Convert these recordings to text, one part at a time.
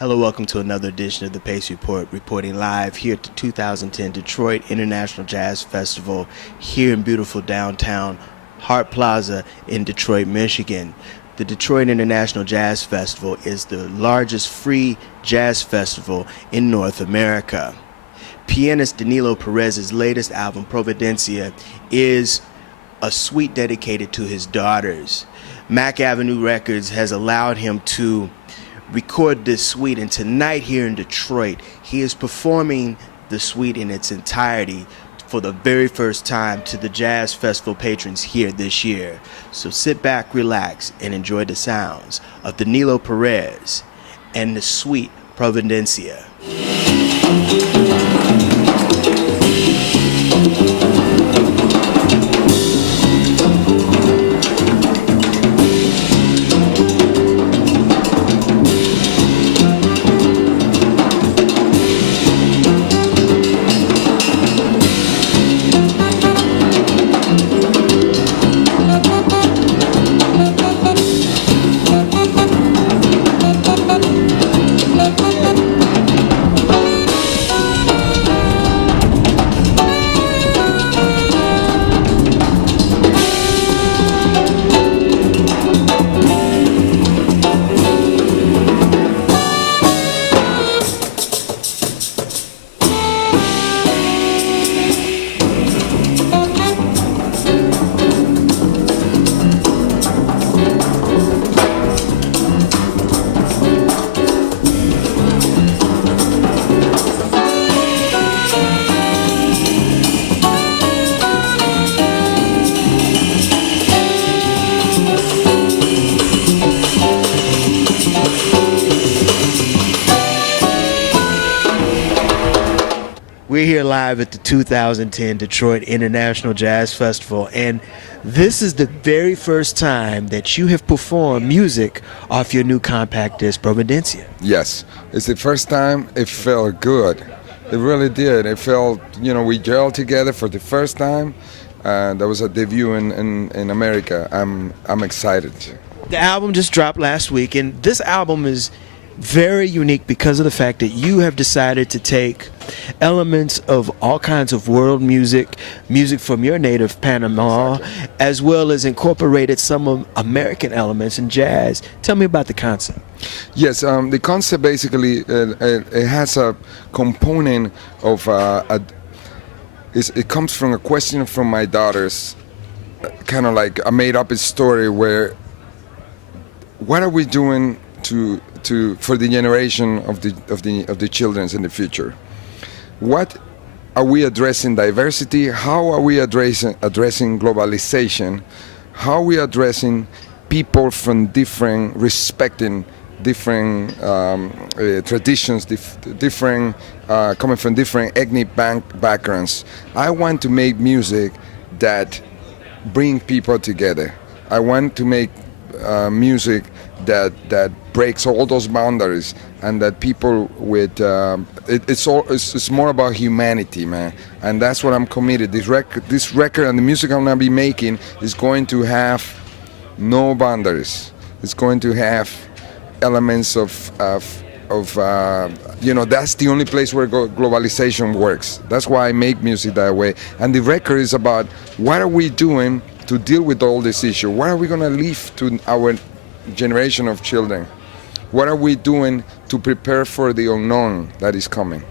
Hello, welcome to another edition of the Pace Report, reporting live here at the 2010 Detroit International Jazz Festival here in beautiful downtown Hart Plaza in Detroit, Michigan. The Detroit International Jazz Festival is the largest free jazz festival in North America. Pianist Danilo Perez's latest album, Providencia, is a suite dedicated to his daughters. Mack Avenue Records has allowed him to record this suite, and tonight here in Detroit, he is performing the suite in its entirety for the very first time to the Jazz Festival patrons here this year. So sit back, relax, and enjoy the sounds of Danilo Perez and the suite Providencia. We're here live at the 2010 Detroit International Jazz Festival, and this is the very first time that you have performed music off your new compact disc, Providencia. Yes, it's the first time. It felt good. It really did. It felt, we gelled together for the first time. That was a debut in America. I'm excited. The album just dropped last week, and this album is very unique because of the fact that you have decided to take elements of all kinds of world music from your native Panama, exactly, as well as incorporated some of American elements in jazz. Tell me about the concept. Yes, the concept basically it has a component of it comes from a question from my daughters, kind of like a made-up story where what are we doing for the generation of the children in the future? What are we addressing diversity? How are we addressing globalization? How are we addressing people from respecting different traditions, different coming from different ethnic backgrounds? I want to make music that bring people together. I want to make music that breaks all those boundaries, and that people with it's more about humanity, man, and that's what I'm committed. This record and the music I'm gonna be making is going to have no boundaries. It's going to have elements of that's the only place where globalization works. That's why I make music that way. And the record is about what are we doing to deal with all this issue? What are we going to leave to our generation of children? What are we doing to prepare for the unknown that is coming?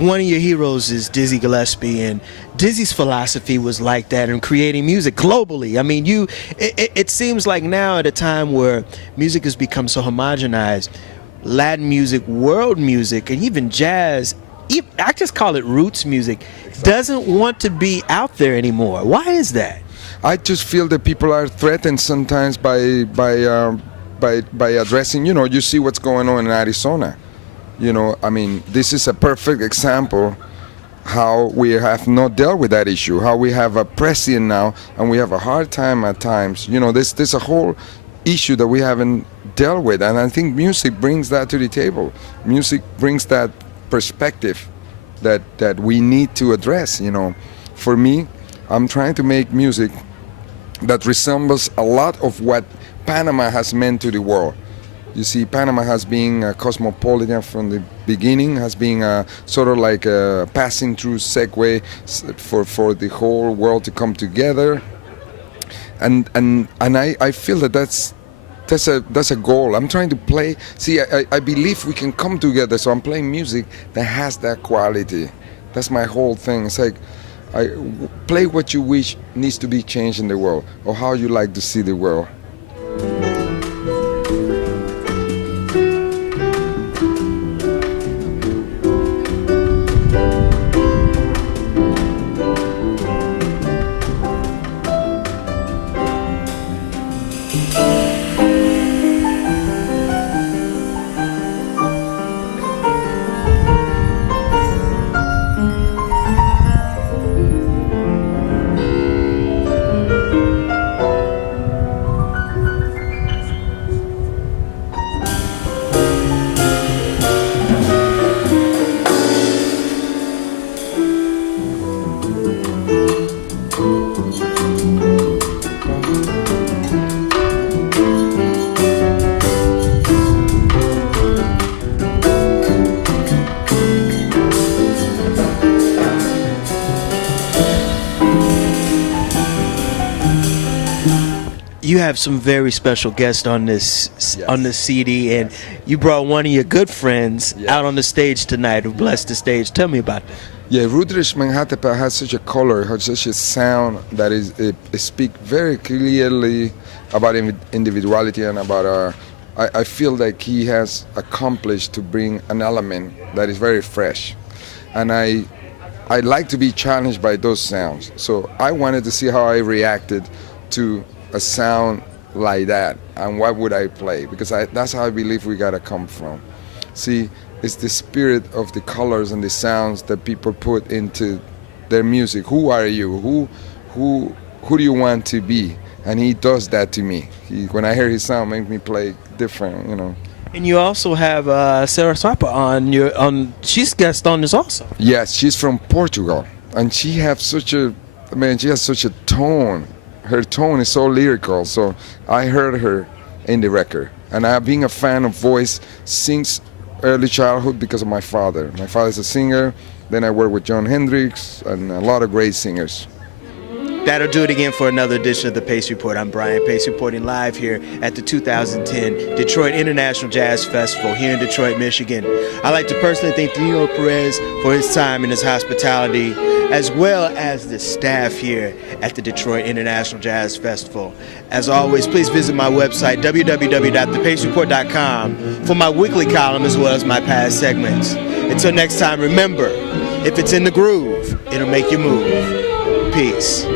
one of your heroes is Dizzy Gillespie, and Dizzy's philosophy was like that in creating music globally. I mean, it seems like now at a time where music has become so homogenized, Latin music, world music, and even jazz, I just call it roots music, doesn't want to be out there anymore. Why is that? I just feel that people are threatened sometimes by addressing, you see what's going on in Arizona. I mean, this is a perfect example how we have not dealt with that issue, how we have a president now and we have a hard time at times. There's a whole issue that we haven't dealt with, and I think music brings that to the table. Music brings that perspective that we need to address. For me, I'm trying to make music that resembles a lot of what Panama has meant to the world. You see, Panama has been a cosmopolitan from the beginning, has been sort of like a passing through segue for the whole world to come together. And I feel that's a goal. I'm trying to play. See, I believe we can come together, so I'm playing music that has that quality. That's my whole thing. It's like, play what you wish needs to be changed in the world, or how you like to see the world. You have some very special guests on this CD, and you brought one of your good friends out on the stage tonight who blessed the stage. Tell me about that. Yeah, Rudrish Manhattan has such a color, has such a sound that it speaks very clearly about individuality and about I feel like he has accomplished to bring an element that is very fresh, and I like to be challenged by those sounds. So I wanted to see how I reacted to a sound like that, and what would I play, because that's how I believe we gotta come from. See, it's the spirit of the colors and the sounds that people put into their music. Who are you? Who do you want to be? And he does that to me. When I hear his sound, makes me play different, And you also have Sarah Sapa on. She's guest on this also. Yes, she's from Portugal, and she has such a tone. Her tone is so lyrical, so I heard her in the record. And I have been a fan of voice since early childhood because of my father. My father's a singer, then I worked with Jon Hendricks and a lot of great singers. That'll do it again for another edition of the Pace Report. I'm Brian Pace, reporting live here at the 2010 Detroit International Jazz Festival here in Detroit, Michigan. I'd like to personally thank Danilo Perez for his time and his hospitality, as well as the staff here at the Detroit International Jazz Festival. As always, please visit my website, www.thepacereport.com, for my weekly column as well as my past segments. Until next time, remember, if it's in the groove, it'll make you move. Peace.